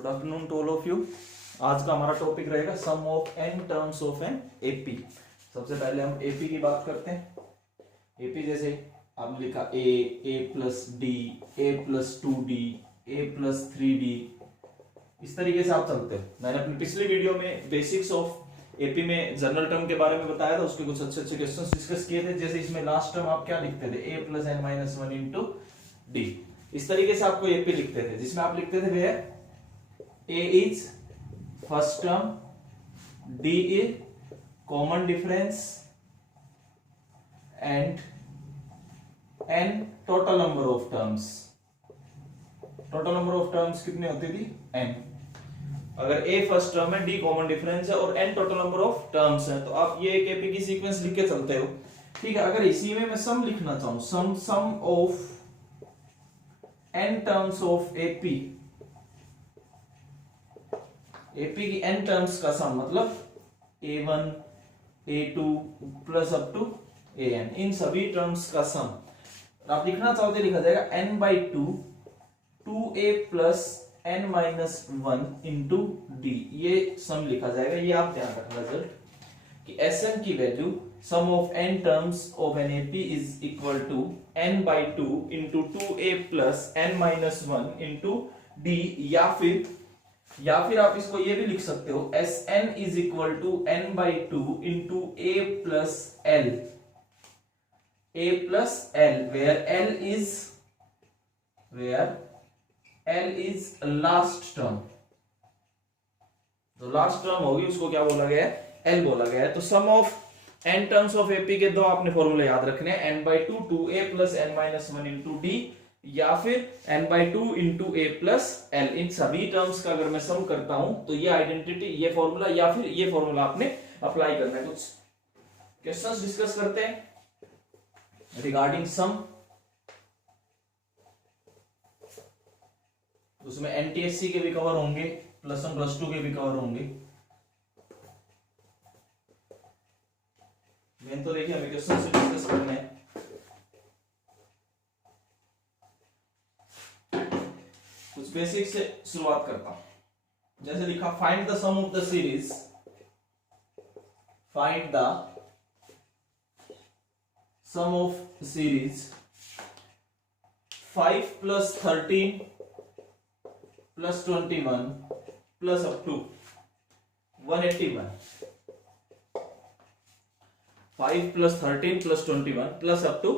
Good afternoon to all of you. आज का हमारा टॉपिक रहेगा sum of n terms of an AP. सबसे पहले हम एपी की बात करते हैं। एपी जैसे आपने लिखा ए प्लस डी, ए प्लस 2d, ए प्लस 3d, इस तरीके से आप चलते हो। मैंने अपनी पिछली वीडियो में बेसिक्स ऑफ एपी में जनरल टर्म के बारे में बताया था, उसके कुछ अच्छे अच्छे क्वेश्चंस डिस्कस किए थे। जैसे इसमें लास्ट टर्म आप क्या लिखते थे, A plus n minus 1 into D. इस तरीके से आपको एपी लिखते थे, जिसमें आप लिखते थे where A is first term, D is common difference and n total number of terms। total number of terms कितनी होती थी, n। अगर A फर्स्ट टर्म है, D कॉमन डिफरेंस है और n total number of terms है, तो आप ये एक एपी की सीक्वेंस लिख के चलते हो। ठीक है, अगर इसी में मैं सम लिखना चाहूं, sum of n terms of AP, AP की n टर्म्स का सम मतलब a1 a2 plus up to an, इन सभी टर्म्स का सम आप लिखना चाहोगे, लिखा जाएगा n by 2 2a plus n minus 1 into D. ये सम लिखा जाएगा। ये आप ध्यान रखना रिजल्ट कि Sn की value sum of n terms of an AP is equal to n by 2 into 2a plus n minus 1 into D, या फिर आप इसको ये भी लिख सकते हो, Sn is equal to n by 2 into a plus l, where L is last term. तो लास्ट टर्म होगी उसको क्या बोला गया है, L बोला गया है। तो sum of n terms of AP के दो आपने फॉर्मूले याद रखने हैं, n by 2 2a plus n minus 1 into D, या फिर n by 2 into A plus L. इन सभी टर्म्स का अगर मैं सम करता हूं तो ये आइडेंटिटी, ये फॉर्मूला या फिर ये फॉर्मूला आपने अप्लाई करना है। कुछ क्वेश्चंस डिस्कस करते हैं रिगार्डिंग सम। उसमें एनटीएससी के भी कवर होंगे, प्लस 1 प्लस 2 के भी कवर होंगे। मेन तो देखिए हमें क्वेश्चन से डिस्कस करने हैं। कुछ बेसिक से शुरुआत करता हूं। जैसे लिखा find the sum of the series, find the sum of series 5 plus 13 plus 21 plus up to 181। 5 plus 13 plus 21 plus up to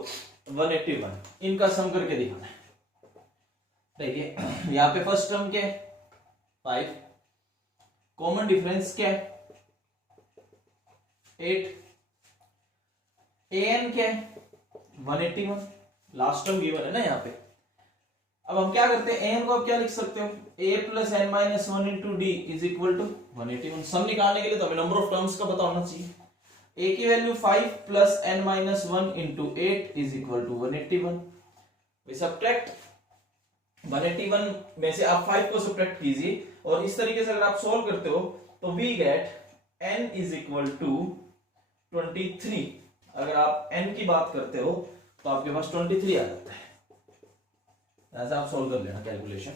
181, इनका सम करके दिखाना है। देखिए यहां पे फर्स्ट टर्म क्या है 5, कॉमन डिफरेंस क्या है 8, an क्या है 181, लास्ट टर्म गिवन है ना यहाँ पे। अब हम क्या करते हैं, an को आप क्या लिख सकते हो, a plus n minus 1 into d is equal to 181। Sum निकालने के लिए तो हमें नंबर ऑफ टर्म्स का पता होना चाहिए। a की value 5 plus n minus 1 into 8 is equal to 181। We subtract 181 में से आप 5 को सब्ट्रैक्ट कीजिए, और इस तरीके से अगर आप सॉल्व करते हो तो we get n is equal to 23। अगर आप n की बात करते हो तो आपके पास 23 आ जाता है। ऐसा आप सॉल्व कर लेना calculation.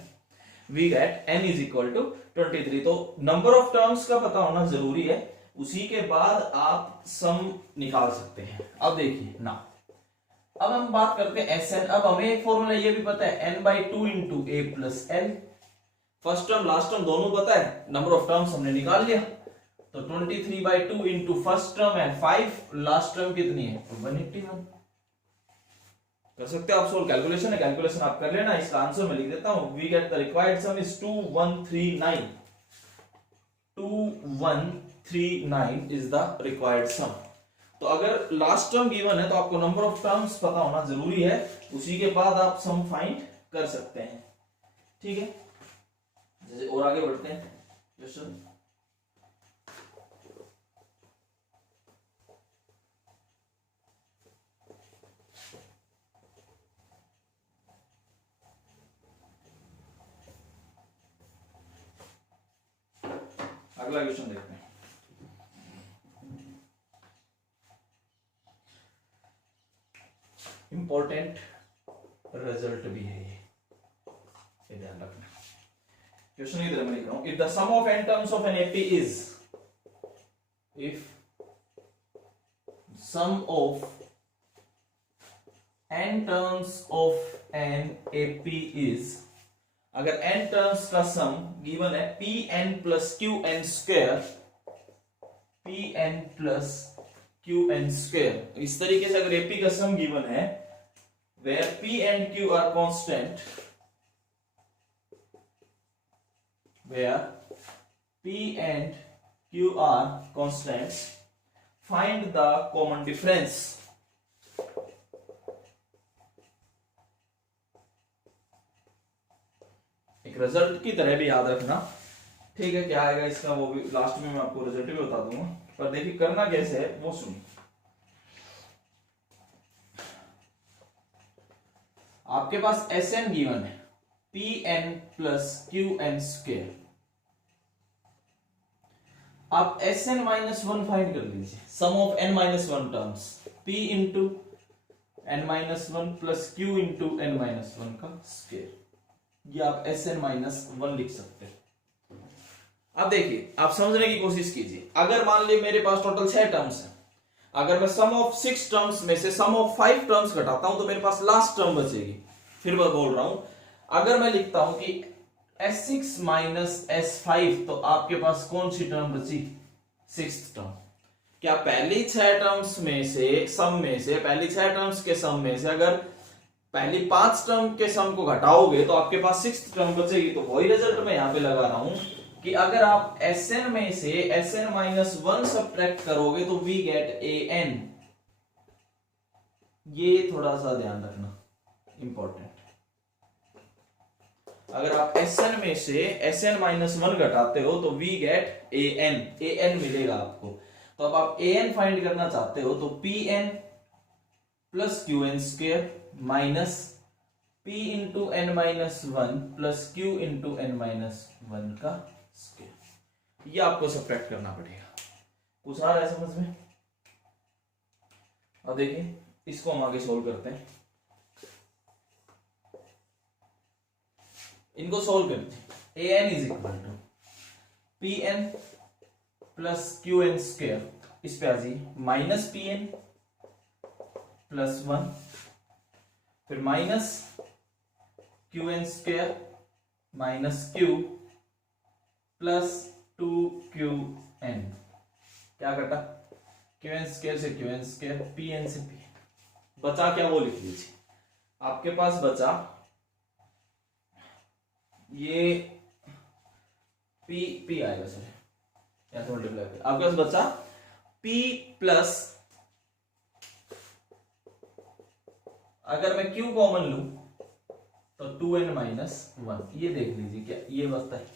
We get n is equal to 23। तो नंबर ऑफ टर्म्स का पता होना जरूरी है, उसी के बाद आप सम निकाल सकते हैं। अब देखिए ना, अब हम बात करते हैं Sn। अब हमें एक फॉर्मूला ये भी पता है, n by 2 into A plus L. First term last term दोनों पता है, नंबर ऑफ टर्म्स हमने निकाल लिया। तो 23 बाई 2 इंटू फर्स्ट टर्म है 5, लास्ट टर्म कितनी है 181। कर सकते हो आप सोल्व, कैलकुलेशन है, कैलकुलेशन आप कर लेना। इसका आंसर मैं लिख देता हूं, we get the required sum is 2139। 2139 is the required sum. तो अगर लास्ट टर्म गिवन है तो आपको नंबर ऑफ टर्म्स पता होना जरूरी है, उसी के बाद आप सम फाइंड कर सकते हैं। ठीक है, जैसे और आगे बढ़ते हैं क्वेश्चन। अगला क्वेश्चन देखते हैं। इंपॉर्टेंट रिजल्ट भी है ये ध्यान रखना। क्वेश्चन की तरह मैं लिख रहा हूं, if the sum of n terms of an AP is, if sum of n terms of an AP is, अगर n टर्म्स का सम गिवन है Pn plus Qn square, Pn plus Qn square, इस तरीके से अगर AP का sum given है where P and Q are constant, where P and Q are constants, find the common difference. एक result की तरह भी याद रखना, ठीक है। क्या आएगा इसका वो भी लास्ट में मैं आपको रिजल्ट भी बता दूंगा, पर देखिए करना कैसे है वो सुनिए। आपके पास Sn गिवन है Pn प्लस Qn स्क्वायर, आप Sn माइनस वन फाइंड कर लीजिए, sum of n minus one terms, P into n minus one plus Q into n minus one का स्क्वायर, ये आप Sn माइनस वन लिख सकते हैं। अब देखिए आप समझने की कोशिश कीजिए, अगर मान लीजिए मेरे पास टोटल 6 टर्म्स हैं, अगर मैं सम ऑफ 6 टर्म्स में से सम ऑफ 5 टर्म्स घटाता हूं तो मेरे पास लास्ट टर्म बचेगी। फिर मैं बोल रहा हूं, अगर मैं लिखता हूं कि S6 माइनस S5, तो आपके पास कौन सी टर्म बची? 6th term. क्या पहली 6 टर्म्स में से सम में से, पहली 6 टर्म्स के सम में से अगर पहली 5 टर्म के सम को घटाओगे तो आपके पास 6th टर्म बचेगी। तो वही रिजल्ट मैं यहां पे लगा रहा हूं कि अगर आप Sn में से Sn माइनस वन सब्ट्रैक्ट करोगे तो वी गेट An। ये थोड़ा सा ध्यान रखना, इंपॉर्टेंट। अगर आप Sn में से Sn माइनस वन घटाते हो तो वी गेट An मिलेगा आपको। तो अब आप An फाइंड करना चाहते हो तो Pn plus Qn square minus P into n minus one plus Q into n minus one का स्क्वायर, ये आपको सब्ट्रैक्ट करना पड़ेगा। कुछ आ रहा है समझ में? अब देखिए इसको हम आगे सोल्व करते हैं, इनको सोल्व करते हैं। An is equal to Pn plus Qn square, इस पे आ जाइए, माइनस Pn प्लस वन, फिर minus Qn square minus Q plus 2Qn, क्या कटा? Qn स्क्वायर से Qn स्क्वायर, Pn से P, बचा क्या वो लिख लीजिए। आपके पास बचा ये P आएगा सर, या तो मल्टीप्लाई, आपके पास बचा P प्लस, अगर मैं Q कॉमन लूं तो 2n माइनस वन, ये देख लीजिए क्या ये बचता है,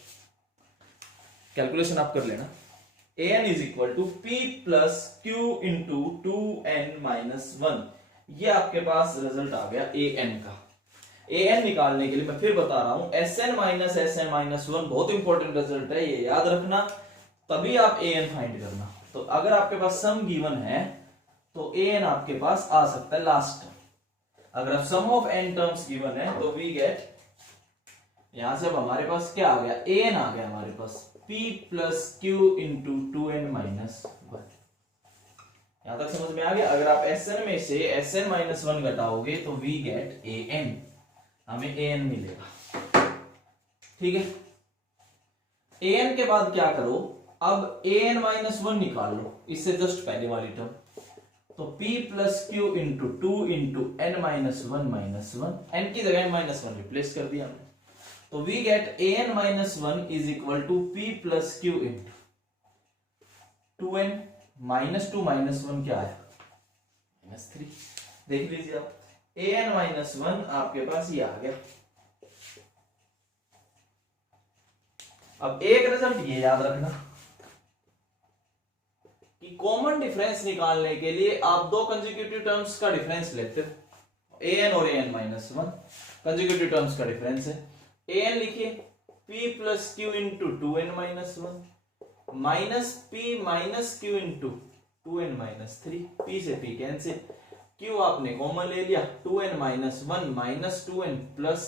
कैलकुलेशन आप कर लेना। An is equal to P plus Q into 2n minus one, ये आपके पास रिजल्ट आ गया An का। An निकालने के लिए मैं फिर बता रहा हूं, Sn माइनस वन बहुत इंपॉर्टेंट रिजल्ट है, ये याद रखना, तभी आप An फाइंड करना। तो अगर आपके पास सम गिवन है तो An आपके पास आ सकता है लास्ट टर्म। अगर आप सम ऑफ n टर्म्स गिवन है तो वी गेट, यहां से अब हमारे पास क्या आ गया? An आ गया हमारे पास P plus Q into 2n minus one. यहां तक समझ में आ गया? अगर आप Sn में से Sn माइनस वन घटाओगे तो वी गेट An, हमें An मिलेगा, ठीक है। An के बाद क्या करो, अब An माइनस वन निकाल लो, इससे जस्ट पहले वाली टर्म, तो P plus Q into 2 into n minus one, n की जगह n माइनस वन रिप्लेस कर दिया हमने, तो we get An minus one is equal to P plus Q into 2n minus 2 minus one क्या है? माइनस 3। देख लीजिए आप, An माइनस वन आपके पास ये आ गया। अब एक रिजल्ट ये याद रखना कि कॉमन डिफरेंस निकालने के लिए आप दो कंसेक्यूटिव टर्म्स का डिफरेंस लेते हो, An और An minus one consecutive terms का डिफरेंस है। An लिखिए P plus Q into 2n minus one minus P minus Q into 2n minus 3, P से P कैंसिल, Q आपने कॉमन ले लिया, 2n minus one minus 2n plus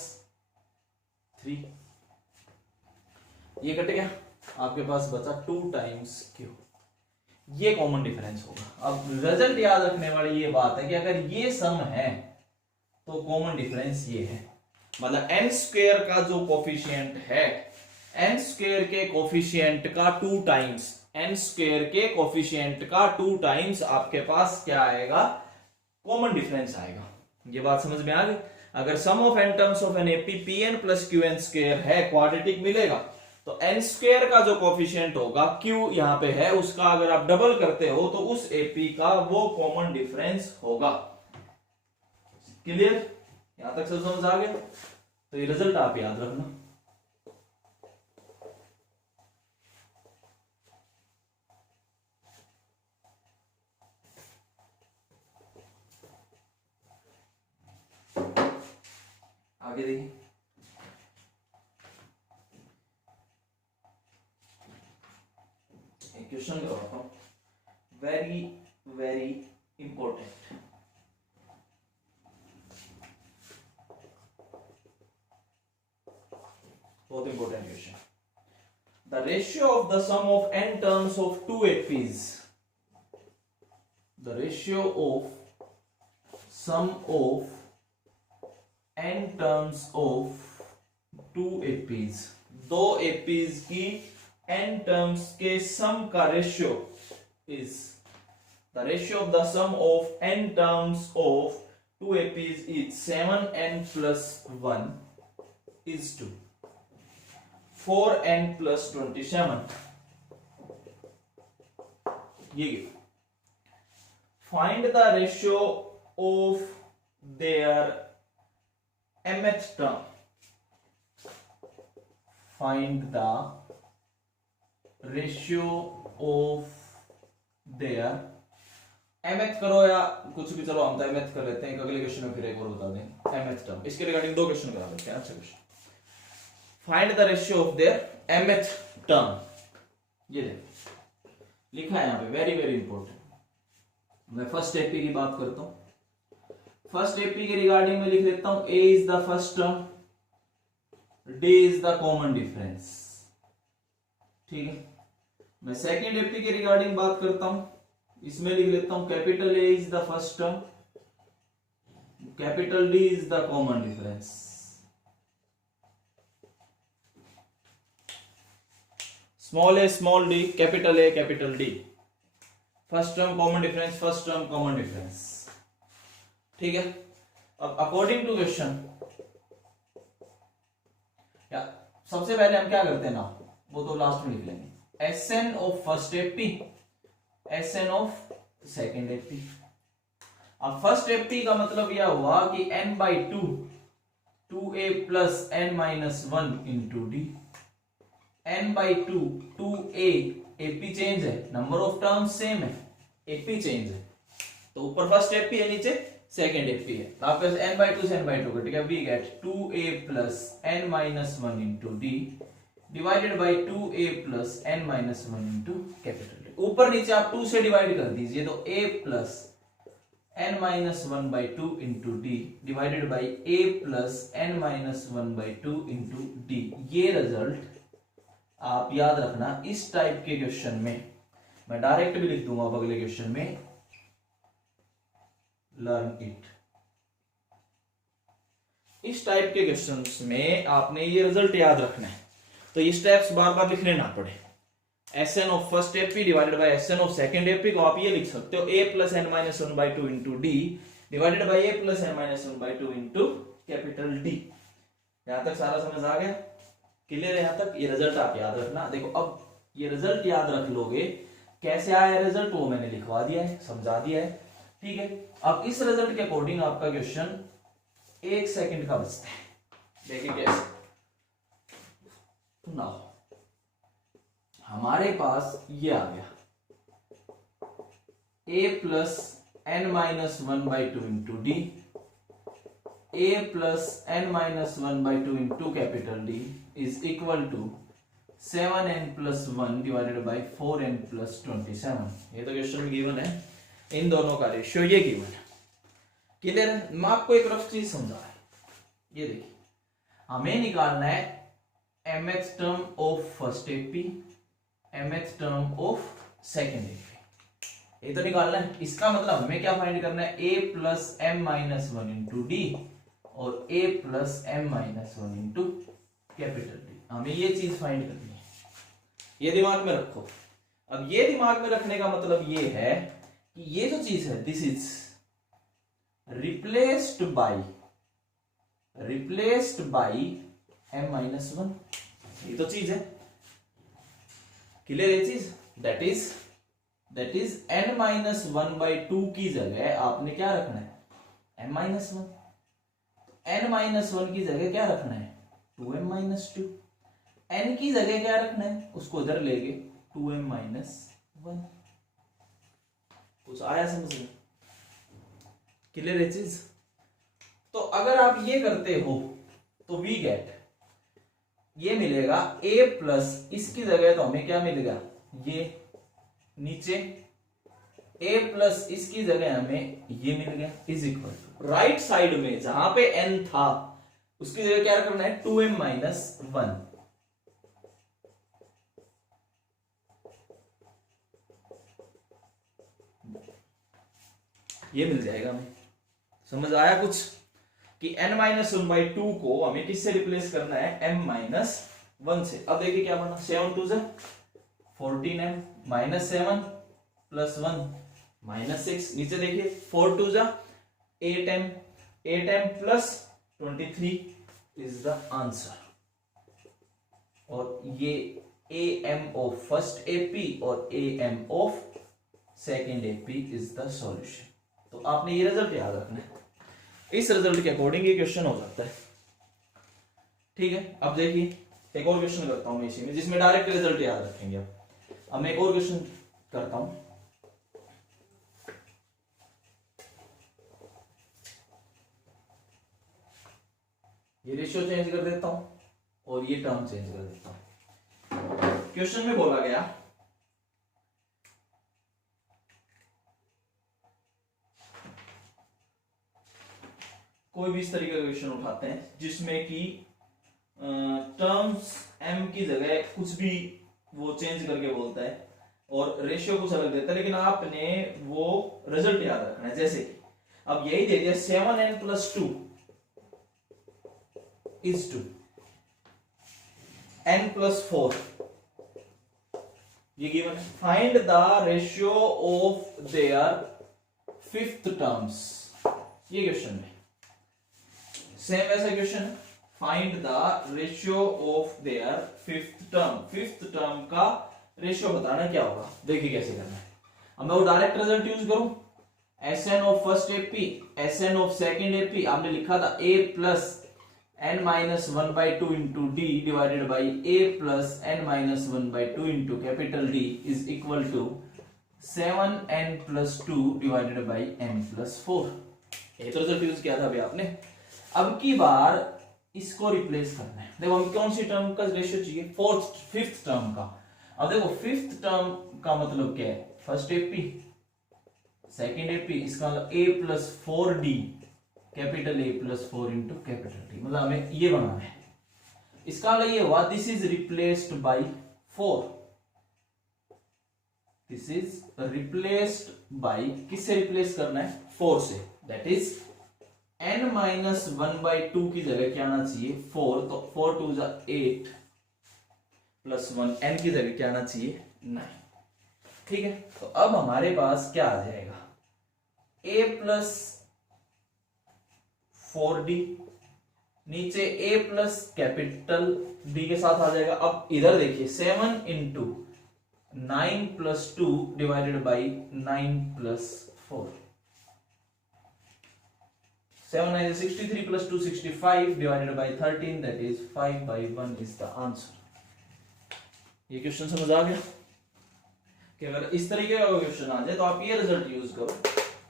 3। ये cut गया, आपके पास बचा 2 टाइम्स क्यू, ये कॉमन डिफरेंस होगा। अब रिजल्ट याद रखने वाली ये बात है कि अगर ये सम है तो कॉमन डिफरेंस ये है, मतलब एन स्क्वायर का जो कोफिशिएंट है, एन स्क्वायर के कोफिशिएंट का 2 टाइम्स, एन स्क्वायर के कोफिशिएंट का 2 टाइम्स आपके पास क्या आएगा, कॉमन डिफरेंस आएगा। ये बात समझ में आ गई। अगर sum of n terms of an AP P n plus Q n square है, क्वाड्रेटिक मिलेगा, तो एन स्क्वायर का जो कोफिशिएंट होगा क्यू यहां पे है, उसका अगर आप डबल करते हो तो उस एपी का वो कॉमन डिफरेंस होगा। क्लियर, यहां तक सब समझ आ गया? तो ये रिजल्ट आप याद रखना। आगे देखिए, एक क्वेश्चन करवाता हूं, वेरी वेरी इंपॉर्टेंट। बहुत important question. The ratio of the sum of n terms of 2 APs, the ratio of sum of n terms of 2 APs, 2 APs की n टर्म्स के सम का ratio is, the ratio of the sum of n terms of 2 APs is 7n plus 1 is to 4n plus 27. ये find the ratio of their mth term, find the ratio of their mth करो या कुछ भी, चलो हम तो mth कर लेते हैं, अगले क्वेश्चन में फिर एक और बता दें mth टर्म। इसके रिगार्डिंग 2 क्वेश्चन करा देते हैं। अच्छा question, find the ratio of there mth term. ये लिखा है यहाँ पे, वेरी वेरी इंपॉर्टेंट। मैं फर्स्ट एपी की बात करता हूं। फर्स्ट एपी के रिगार्डिंग में लिख लेता हूं, a is the first term, d is the common difference. ठीक है, मैं सेकेंड एपी के रिगार्डिंग बात करता हूं, इसमें लिख लेता हूं capital A is the first term, capital D is the common difference. Small a small d, capital A capital D, first term common difference, first term common difference. ठीक है, अब अकॉर्डिंग टू क्वेश्चन, सबसे पहले हम क्या करते हैं ना, वो तो लास्ट में लिख लेंगे, Sn of first AP, Sn of second AP. अब फर्स्ट एपी का मतलब यह हुआ कि n by 2, 2a plus n minus 1 into d, n by 2, 2a, AP change है, नंबर ऑफ टर्म्स सेम है, एपी चेंज है, तो ऊपर फर्स्ट एपी है, नीचे सेकेंड एपी है, तो आपके n by 2 से n by 2 कट गया, we get 2a plus n minus 1 into d divided by 2a plus n minus 1 into capital D। ऊपर नीचे आप 2 से डिवाइड कर दीजिए, तो a plus n minus 1 by 2 into d divided by a plus n minus 1 by 2 into d। ये result आप याद रखना, इस टाइप के क्वेश्चन में मैं डायरेक्ट भी लिख दूंगा अब अगले क्वेश्चन में, लर्न इट। इस टाइप के क्वेश्चंस में आपने ये रिजल्ट याद रखना है, तो ये स्टेप्स बार बार लिखने ना पड़े। Sn of first AP divided by Sn of second AP को आप ये लिख सकते हो, a plus n minus 1 by 2 into d divided by a plus n minus 1 by 2 into capital D। यहां तक सारा समझ आ गया? क्लियर है यहां तक? ये रिजल्ट आप याद रखना। देखो अब ये रिजल्ट याद रख लोगे, कैसे आया रिजल्ट वो मैंने लिखवा दिया है, समझा दिया है। ठीक है, अब इस रिजल्ट के अकॉर्डिंग आपका क्वेश्चन 1 सेकंड का बचता है। देखिए कैसे, नाउ हमारे पास ये आ गया a plus n minus 1 by 2 into d, a plus n minus 1 by 2 into capital D is equal to 7n plus 1 divided by 4n plus 27। ये तो क्वेश्चन गिवन है, इन दोनों का रेशियो ये गिवन है। क्लियर है? मैं आपको एक रफ चीज समझा है, ये देखिए, हमें निकालना है mth term of first AP mth term of second AP, ये तो निकालना है। इसका मतलब हमें क्या फाइंड करना है, a plus m minus one into D और a plus m minus one into capital D, हमें ये चीज फाइंड करनी है। ये दिमाग में रखो। अब ये दिमाग में रखने का मतलब ये है कि ये जो चीज है this is replaced by m minus one, ये तो चीज है। क्लियर ये चीज? That is n minus one by to की जगह आपने क्या रखना है, m minus one. n minus one की जगह क्या रखना है, 2m माइनस टू। n की जगह क्या रखना है, उसको इधर लेके 2m माइनस वन। कुछ आया समझ में? क्लियर है चीज? तो अगर आप ये करते हो तो वी गेट, ये मिलेगा a प्लस, इसकी जगह तो हमें क्या मिलेगा, ये नीचे a प्लस, इसकी जगह हमें ये मिल गया, is equal to right side में जहां पे n था उसकी जगह क्या करना है, 2m माइनस वन। ये मिल जाएगा हमें। समझ आया कुछ कि n minus one by to को हमें किससे रिप्लेस करना है, m माइनस वन से। अब देखिए क्या बना, 7 to 14m minus 7 plus 1 minus 6। नीचे देखिए 4 to 8m, 8m plus 23 is the answer. और ये am ऑफ फर्स्ट एपी और am of second AP is the solution. तो आपने ये रिजल्ट याद रखना है, इस रिजल्ट के अकॉर्डिंग ये क्वेश्चन हो जाता है। ठीक है, अब देखिए एक और क्वेश्चन करता हूं मैं इसी में, जिसमें डायरेक्ट रिजल्ट याद रखेंगे। अब मैं एक और क्वेश्चन करता हूं। ये रेशियो चेंज कर देता हूं और ये टर्म चेंज कर देता हूं। क्वेश्चन में बोला गया कोई भी इस तरीके का क्वेश्चन उठाते हैं जिसमें कि टर्म्स m की जगह कुछ भी वो चेंज करके बोलता है और रेशियो कुछ अलग देता है, लेकिन आपने वो रिजल्ट याद रखना है। जैसे कि अब यही दे दिया 7n plus 2 is to n plus 4, ये गिवन है। Find the ratio of their fifth terms, ये क्वेश्चन है। सेम ऐसा क्वेश्चन है, find the ratio of their fifth term. Fifth term का रेशियो बताना क्या होगा, देखिए कैसे करना है। अब मैं वो डायरेक्ट रिजल्ट यूज करूं, Sn of first AP, Sn of second AP, आपने लिखा था a plus n minus one by two into d divided by a plus n minus one by two into capital D is equal to 7n plus two divided by n plus 4। ये तो result use किया था अभी आपने। अब की बार इसको replace करना है। देखो हम कौन सी टर्म का रेशियो चाहिए, फिफ्थ टर्म का। अब देखो फिफ्थ टर्म का मतलब क्या है, फर्स्ट एपी सेकेंड एपी, इसका मतलब a plus 4d capital A plus 4 into capital D, मतलब हमें ये बनाना है। इसका मतलब ये हुआ this is replaced by 4, this is replaced by, किससे रिप्लेस करना है, 4 से। That is n minus one by to की जगह क्या आना चाहिए, 4, तो 4 टू 8 प्लस 1, n की जगह क्या आना चाहिए, 9। ठीक है, तो अब हमारे पास क्या आ जाएगा, a प्लस 4d, नीचे a प्लस कैपिटल D के साथ आ जाएगा। अब इधर देखिए 7 into 9 plus 2 divided by 9 plus 4, 7 9 63 plus 2 65 divided by 13, that is 5 by 1 is the answer। ये क्वेश्चन समझ आ गया कि अगर इस तरीके का क्वेश्चन आ जाए तो आप ये रिजल्ट यूज करो,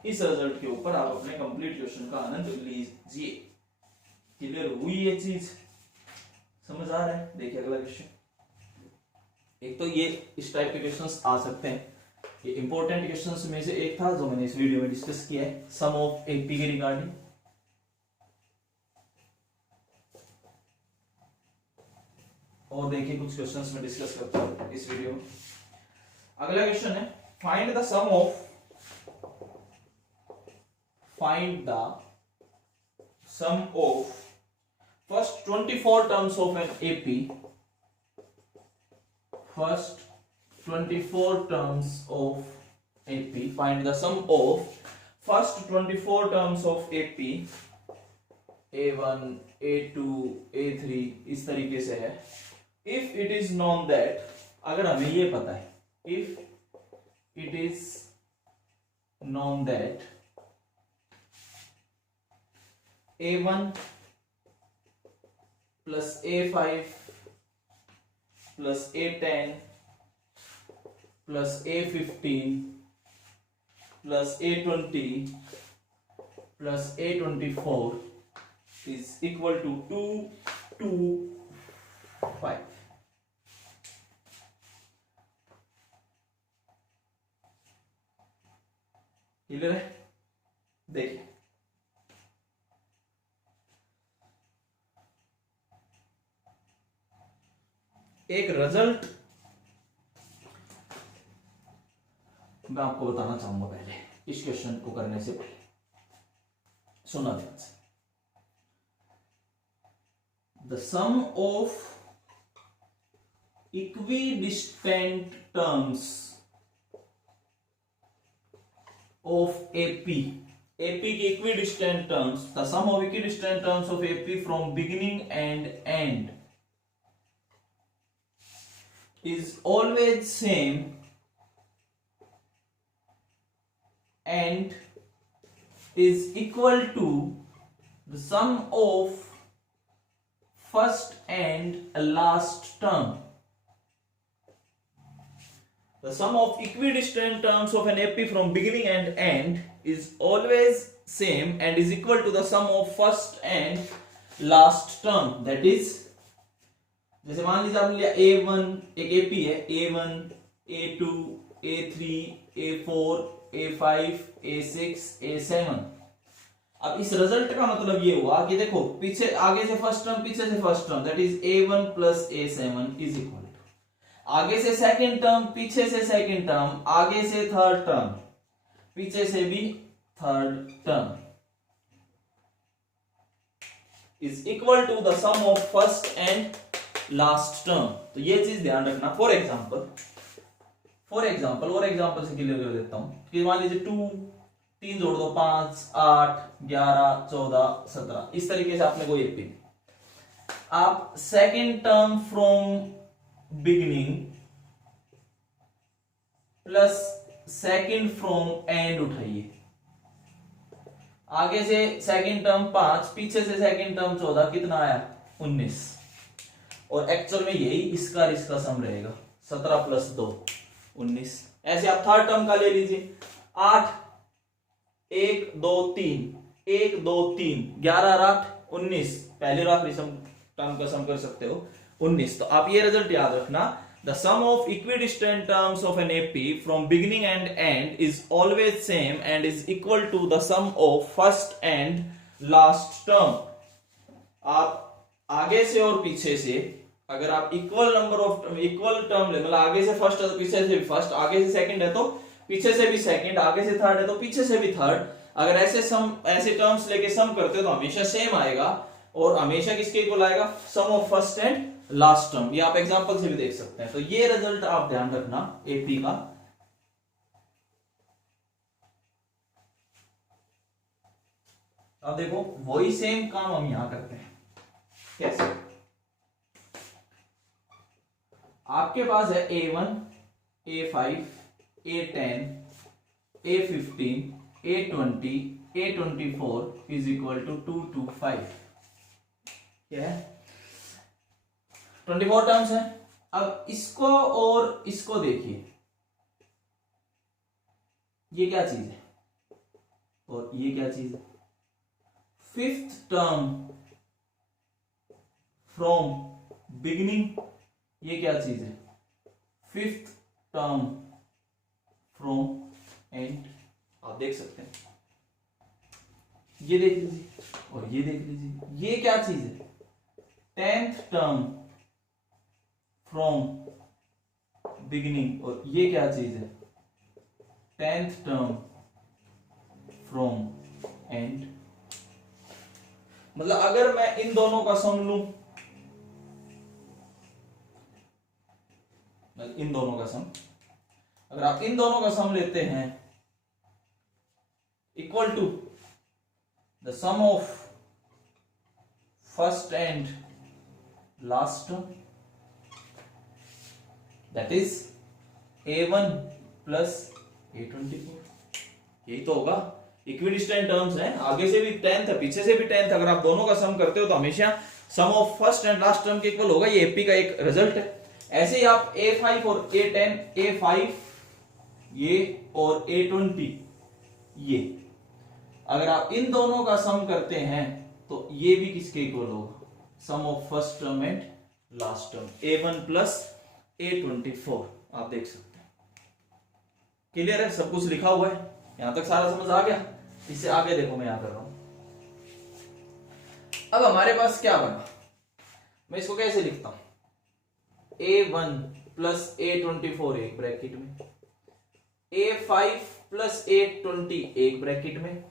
इस रिजल्ट के ऊपर आप अपने कंप्लीट क्वेश्चन का आनंद लीजिए। क्लियर हुई ये चीज, समझ आ रहा है? देखिए अगला क्वेश्चन। एक तो ये इस टाइप के क्वेश्चंस आ सकते हैं, ये इंपॉर्टेंट क्वेश्चंस में से एक था जो मैंने इस वीडियो में डिस्कस किया है, सम ऑफ एपी के रिगार्डिंग। और देखिए कुछ क्वेश्चंस में डिस्कस करता हूं इस वीडियो में। अगला क्वेश्चन है find the sum of first 24 terms of an AP. First 24 terms of AP. Find the sum of first 24 terms of AP. A1, A2, A3 इस तरीके से है। If it is known that, अगर हमें ये पता है, if it is known that A1 plus A5 plus A10 plus A15 plus A20 plus A24 is equal to 2, 2, 5. Clear है? देखिए एक रिजल्ट मैं आपको बताना चाहूंगा पहले इस क्वेश्चन को करने से पहले सुना ध्यान से। The sum of equidistant terms of AP, AP की equidistant terms, the sum of equidistant terms of AP from beginning and end is always same and is equal to the sum of first and last term. The sum of equidistant terms of an AP from beginning and end is always same and is equal to the sum of first and last term. That is, जैसे मान लीजिए आपने लिया A1, एक AP है, A1, A2, A3, A4, A5, A6, A7। अब इस result का मतलब ये हुआ कि देखो पीछे आगे से फर्स्ट टर्म पीछे से first term, that is A1 plus A7 is equal to आगे से सेकंड टर्म पीछे से सेकंड टर्म आगे से थर्ड टर्म पीछे से भी third term is equal to the sum of first and last term. तो ये चीज ध्यान रखना। फॉर एग्जाम्पल और एग्जाम्पल से क्लियर कर देता हूं कि मान लीजिए 2 3 जोड़ दो 5 8 11 14 17 इस तरीके से आपने कोई एपी, आप second term from beginning plus second from and उठाइए। आगे से सेकेंड टर्म 5 पीछे से सेकेंड टर्म 14 कितना आया 19 और एक्चुअल में यही इसका सम रहेगा 17 प्लस 2 19। ऐसे आप थर्ड टर्म का ले लीजिए 8 1 2 3 1 2 3 11 और 8 19 पहले और आखिरी टर्म का सम कर सकते हो 19। तो आप ये रिजल्ट याद रखना, the sum of equidistant terms of an AP from beginning and end is always same and is equal to the sum of first and last term. आप आगे से और पीछे से अगर आप इक्वल टर्म ले, मतलब आगे से फर्स्ट है तो पीछे से भी फर्स्ट, आगे से सेकंड है तो पीछे से भी सेकंड, आगे से थर्ड है तो पीछे से भी थर्ड, अगर ऐसे टर्म्स लेके सम करते हो तो हमेशा सेम आएगा और हमेशा किसके इक्वल आएगा sum of first and last term. ये आप एग्जांपल से भी देख सकते हैं। तो ये रिजल्ट आप ध्यान रखना एपी का। अब देखो वही सेम काम हम यहां करते हैं। कैसे? आपके पास है A1, A5, A10, A15, A20, A24 is equal to 2 to 5। क्या है? 24 टर्म्स है। अब इसको और इसको देखिए, ये क्या चीज है और ये क्या चीज है? फिफ्थ टर्म फ्रॉम बिगिनिंग, ये क्या चीज है? Fifth term from and. आप देख सकते हैं, ये देख लीजिए और ये देख लीजिए, ये क्या चीज है? 10th टर्म फ्रॉम बिगिनिंग, और ये क्या चीज है, 10th टर्म फ्रॉम एंड। मतलब अगर मैं इन दोनों का सम लूं, इन दोनों का सम, अगर आप इन दोनों का सम लेते हैं equal to the sum of first and last term, that is A1 plus A24, यही तो होगा। इक्विडिस्टेंट टर्म्स हैं, आगे से भी 10th है पीछे से भी 10th, अगर आप दोनों का सम करते हो तो हमेशा sum of first and last term के इक्वल होगा, ये एपी का एक रिजल्ट है। ऐसे ही आप A5 और A10, A5 ये और A20 ये, अगर आप इन दोनों का सम करते हैं तो ये भी किसके इक्वल होगा, sum of first term and last term, A1 plus A24। आप देख सकते हैं, क्लियर है, सब कुछ लिखा हुआ है, यहां तक सारा समझ आ गया। इससे आगे देखो मैं यहां कर रहा हूं। अब हमारे पास क्या बना, मैं इसको कैसे लिखता हूं, A1 प्लस A24 एक ब्रैकेट में, A5 प्लस A20 एक ब्रैकेट में,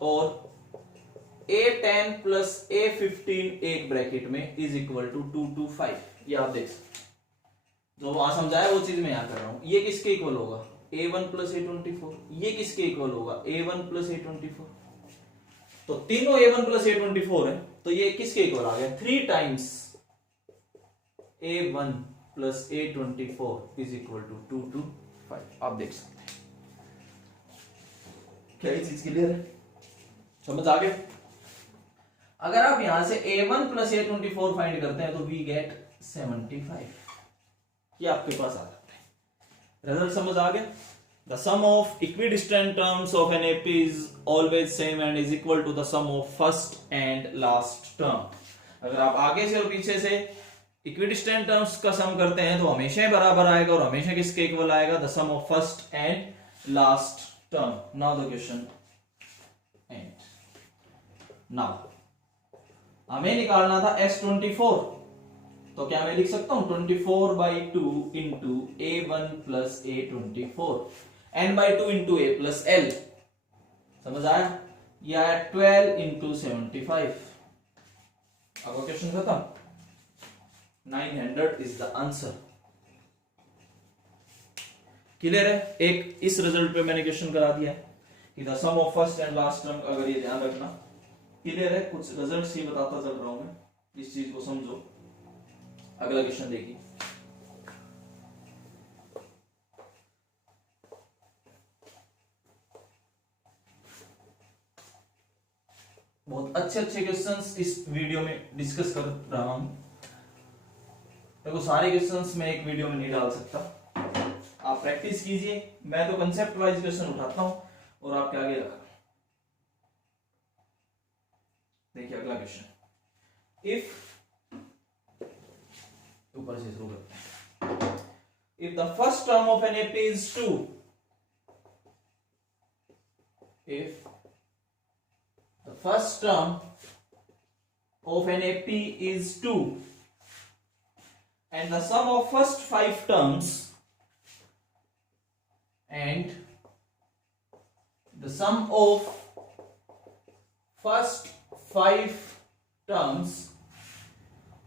और A10 प्लस A15 एक ब्रैकेट में इज इक्वल टू 2 to 5। ये आप देख सकते, जो वहां समझाया वो चीज मैं यहां कर रहा हूं। ये किसके इक्वल होगा, A1 प्लस A24, ये किसके इक्वल होगा, A1 प्लस A24। तो तीनों A1 प्लस A24 है, तो ये किसके इक्वल आ गया, 3 times A1 plus A24 is equal to 2 to 5। आप देख सकते हैं, क्या ये चीज क्लियर है, समझ आ गया। अगर आप यहां से A1 प्लस A24 फाइंड करते हैं तो वी गेट 75, ये आपके पास आ जाता है। रिजल्ट समझ आ गया। The sum of equidistant terms of an AP is always same and is equal to the sum of first and last term. अगर आप आगे से और पीछे से इक्विडिस्टेंट टर्म्स का सम करते हैं तो हमेशा ही बराबर आएगा, और हमेशा किसके इक्वल आएगा, the sum of first and last term. Now the question and, now हमें निकालना था S24, तो क्या मैं लिख सकता हूं 24/2 into A1 plus A24, n/2 into A plus L, समझ आया, या 12 इंटू 75। अब क्वेश्चन खत्म, 900 इज द आंसर। क्लियर है, एक इस रिजल्ट पे मैंने क्वेश्चन करा दिया है कि the sum of first and last term, अगर ये ध्यान रखना, क्लियर है, कुछ रिजल्ट्स ही बताता चल रहा हूं मैं, इस चीज को समझो। अगला क्वेश्चन देखिए, बहुत अच्छे अच्छे क्वेश्चंस इस वीडियो में डिस्कस कर रहा हूं। देखो सारे क्वेश्चंस मैं एक वीडियो में नहीं डाल सकता, आप प्रैक्टिस कीजिए, मैं तो कंसेप्ट वाइज क्वेश्चन उठाता हूं और आपके आगे रखा। देखिए अगला क्वेश्चन, इफ, ऊपर से शुरू करते हैं, if the first term of an AP is 2, if the first term of an AP is 2 and the sum of first 5 terms and the sum of first 5 terms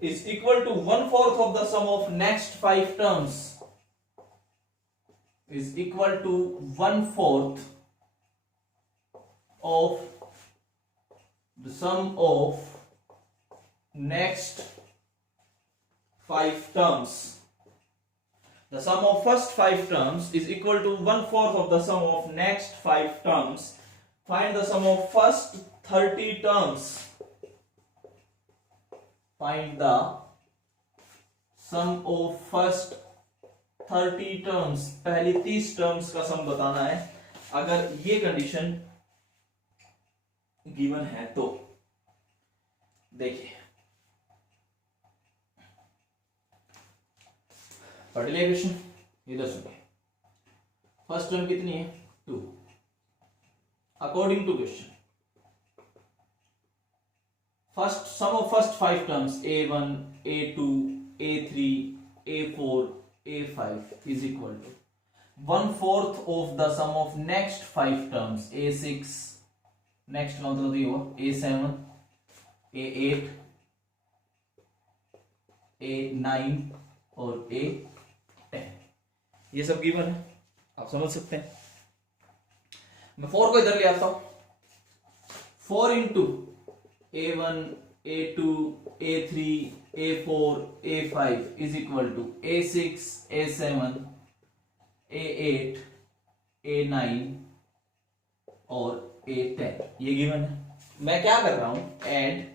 is equal to 1/4 of the sum of next 5 terms is equal to 1/4 of the sum of next 5 terms. The sum of first 5 terms is equal to 1/4 of the sum of next 5 terms. Find the sum of first 30 terms. Find the sum of first 30 terms. पहली 30 terms का सम बताना है। अगर ये condition given है तो देखिए, पढ़ लिया क्वेश्चन, इधर सुनिए। फर्स्ट टर्म कितनी है, 2। According to question first sum of first 5 terms a1 a2 a3 a4 a5 is equal to 1/4 of the sum of next 5 terms a6, next का मतलब ये हुआ a7 a8 a9 और a10, ये सब गिवन है, आप समझ सकते हैं। मैं 4 को इधर ले आता हूं, 4 into a1 a2 a3 a4 a5 is equal to a6 a7 a8 a9 और a10, ये गिवन है। मैं क्या कर रहा हूं, add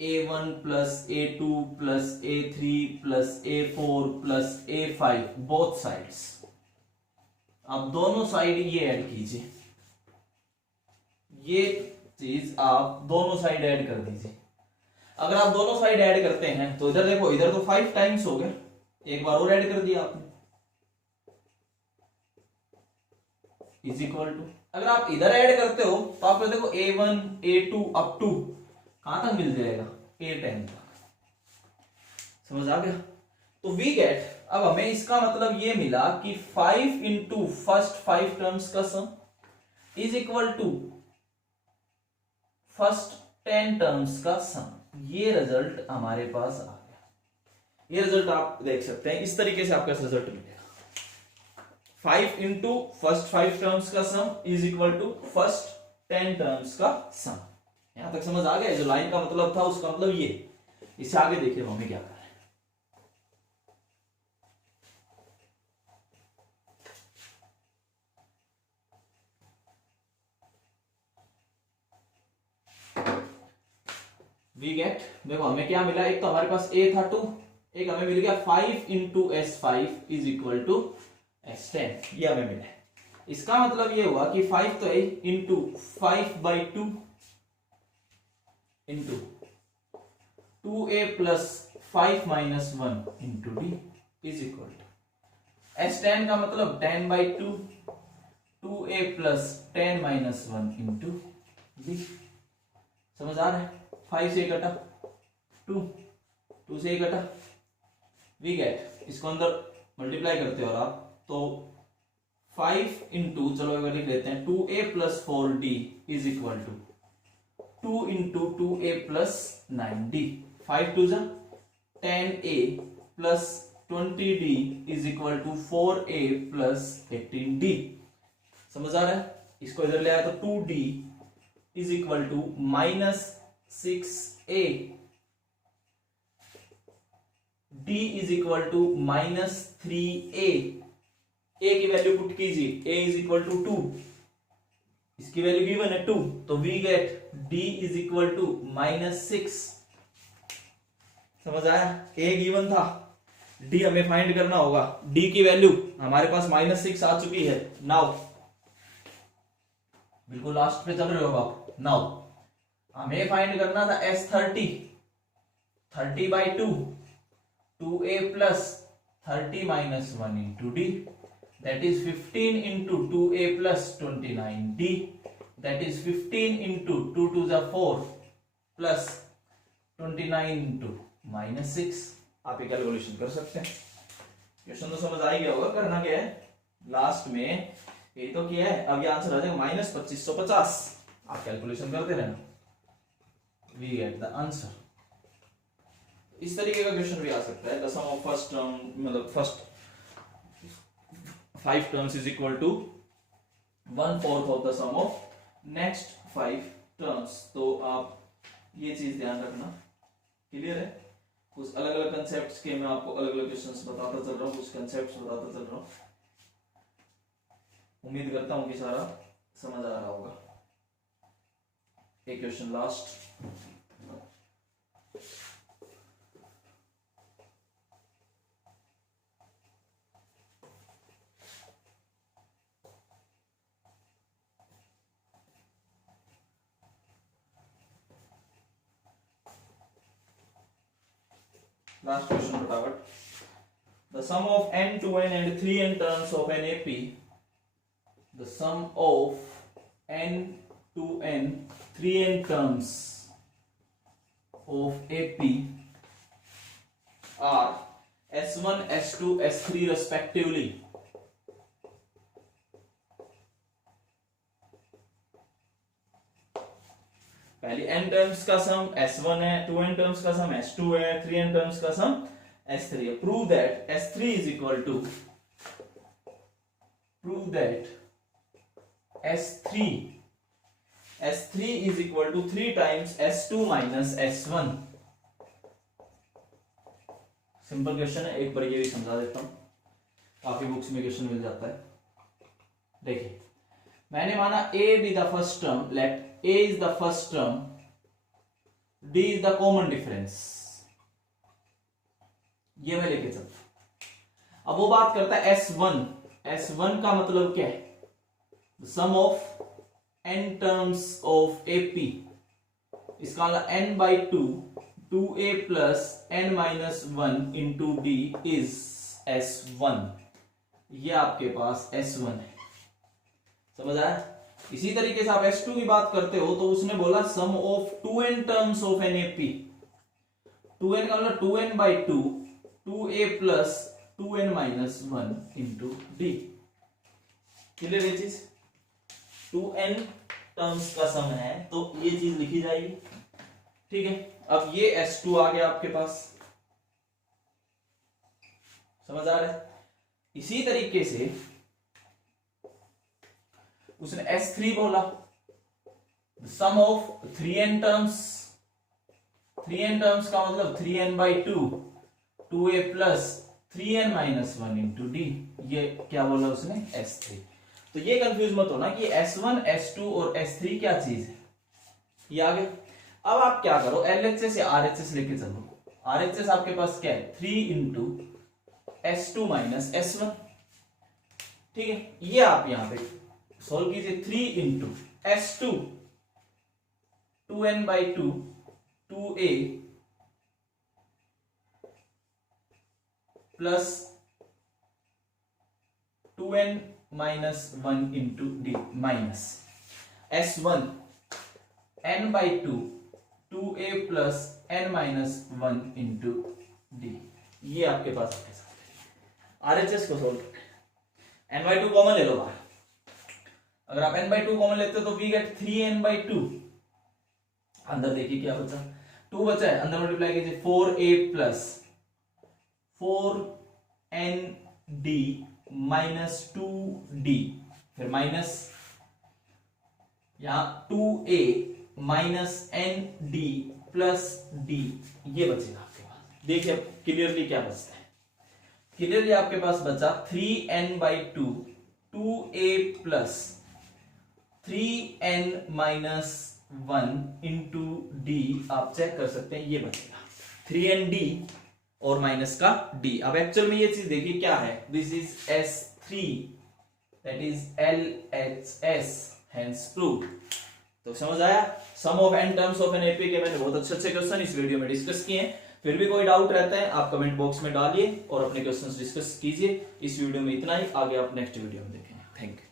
a1 plus a2 plus a3 plus a4 plus a5 both sides. आप दोनों साइड ये ऐड कीजिए, ये चीज आप दोनों साइड ऐड कर दीजिए। अगर आप दोनों साइड ऐड करते हैं तो इधर देखो, इधर तो 5 टाइम्स हो गए, एक बार और ऐड कर दिया आपने, इज इक्वल टू, अगर आप इधर ऐड करते हो तो आपको देखो a1 a2 अप टू कहां तक मिल जाएगा, a10 तक। समझ आ गया? तो वी गेट, अब हमें इसका मतलब ये मिला कि 5 इंटू फर्स्ट 5 टर्म्स का sum is equal to first 10 terms का सम। ये रिजल्ट हमारे पास आ गया, ये रिजल्ट आप देख सकते हैं, इस तरीके से आपका रिजल्ट मिलेगा। 5 इंटू फर्स्ट 5 टर्म्स का sum is equal to first 10 terms का सम। यहां तक समझ आ गया? जो लाइन का मतलब था उसका मतलब ये। इससे आगे देखिए हमें क्या कर रहे हैं। वी गेट, देखो हमें क्या मिला, एक तो हमारे पास a था 2, एक हमें मिल गया 5 into s5 is equal to s10, ये हमें मिला। इसका मतलब ये हुआ कि 5 तो है into 5/2 into 2a plus 5 minus 1 into d is equal to s10 का मतलब 10/2 2a plus 10 minus 1 into D. समझ आ रहा है? 5 से कटा 2 से कटा, वी गेट, इसको अंदर मल्टीप्लाई करते हो और आप तो 5 इंटू, चलो एक लिख लेते हैं, 2a plus 4d is equal to 2 into 2a plus 9d, 5 2 जा 10a plus 20d is equal to 4a plus 18d। समझ आ रहा है? इसको इधर ले आया तो 2d is equal to minus 6a, d is equal to minus 3a, a की वैल्यू पुट कीजिए, a इज इक्वल टू 2, इसकी वैल्यू गिवन है 2, तो we get d is equal to minus 6। समझ आया? a गिवन था, d हमें find करना होगा, d की वैल्यू हमारे पास माइनस 6 आ चुकी है। नाउ बिल्कुल लास्ट पे चल रहे हो आप। नाउ हमें फाइंड करना था s30, 30/2 2a plus 30 minus 1 into D, that is 15 into 2a plus 29d, that is 15 into 2 to the 4 plus 29 into minus 6। आप ये कैलकुलेशन कर सकते हैं। क्वेश्चन तो समझ आ ही गया होगा, करना क्या है लास्ट में, ये तो किया है, अब ये आंसर आ जाएगा माइनस 2550। आप कैलकुलेशन करते रहना, वी गेट द आंसर। इस तरीके का क्वेश्चन भी आ सकता है, the sum of first term, मतलब first 5 terms is equal to 1/4 of the sum of next 5 terms। तो आप ये चीज ध्यान रखना, क्लियर है? कुछ अलग अलग कंसेप्ट्स के मैं आपको अलग अलग क्वेश्चंस बताता चल रहा हूँ, कुछ कंसेप्ट्स बताता चल रहा हूँ। उम्मीद करता हूँ कि सारा समझ आ रहा होगा। एक क्वेश्चन लास्ट, लास्ट क्वेश्चन फटाफट। The sum of n to n and 3n terms of an AP, the sum of n to n 3n terms of AP are S1, S2, S3 respectively. पहली n terms का सम S1 है, 2n terms का सम S2 है, 3n terms का सम S3 है. Prove that S3 is equal to S3 is equal to 3 times S2 minus S1. Simple question है, एक बार ये भी समझा देता हूं, काफी बुक्स में क्वेश्चन मिल जाता है. देखिए, मैंने माना A be the first term, let A is the first term, D is the common difference. ये मैं लेके चलता. अब वो बात करता है S1 का मतलब क्या है? सम of n terms of AP. इसका मतलब n by 2a plus n minus 1 into D is S1. ये आपके पास S1 है, समझ आया? इसी तरीके से आप S2 की बात करते हो तो उसने बोला sum of 2n terms of an AP. 2n का मतलब 2n by 2 2a plus 2n minus 1 into D. Clear ये चीज? 2n टर्म्स का सम है तो ये चीज लिखी जाएगी. ठीक है, अब ये S2 आ गया आपके पास, समझ आ रहा है? इसी तरीके से उसने S3 बोला sum of 3n terms. 3n terms का मतलब 3n by 2 2a plus 3n minus 1 into D. ये क्या बोला उसने? S3. तो ये कंफ्यूज मत होना कि S1, S2 और S3 क्या चीज है. ये आगे. अब आप क्या करो, LHS या RHS लेके चलो. RHS आपके पास क्या है? 3 into S2 minus S1. ठीक है, ये आप यहां पे सॉल्व कीजिए. 3 into S2 2n by 2 2a plus 2n minus 1 into D minus S1 n by 2 2a plus n minus 1 into D. ये आपके पास RHS को सोल्व करना. n by 2 कॉमन ले लो बाहर. अगर आप n by 2 कॉमन लेते हो तो we get 3n by 2. अंदर देखिए क्या बचा, 2 बचा है, अंदर मल्टीप्लाई कीजिए 4a plus 4nd minus 2d, फिर माइनस यहां 2a minus nd plus d. ये बचेगा आपके पास. देखिए अब क्लियरली क्या बचता है. क्लियरली आपके पास बचा 3n by 2 2a plus 3n minus 1 into d. आप चेक कर सकते हैं, ये बचेगा 3nd और माइनस का d. अब एक्चुअल में ये चीज देखिए क्या है. This is S3, that is LHS, hence prove. तो समझ आया? Sum of n terms of an AP के मैंने बहुत अच्छे क्वेश्चन इस वीडियो में डिस्कस किए हैं. फिर भी कोई डाउट रहता है आप कमेंट बॉक्स में डालिए और अपने क्वेश्चंस डिस्कस कीजिए. इस वीडियो में इतना ही, आगे आप नेक्स्ट वीडियो में देखेंगे. Thank you.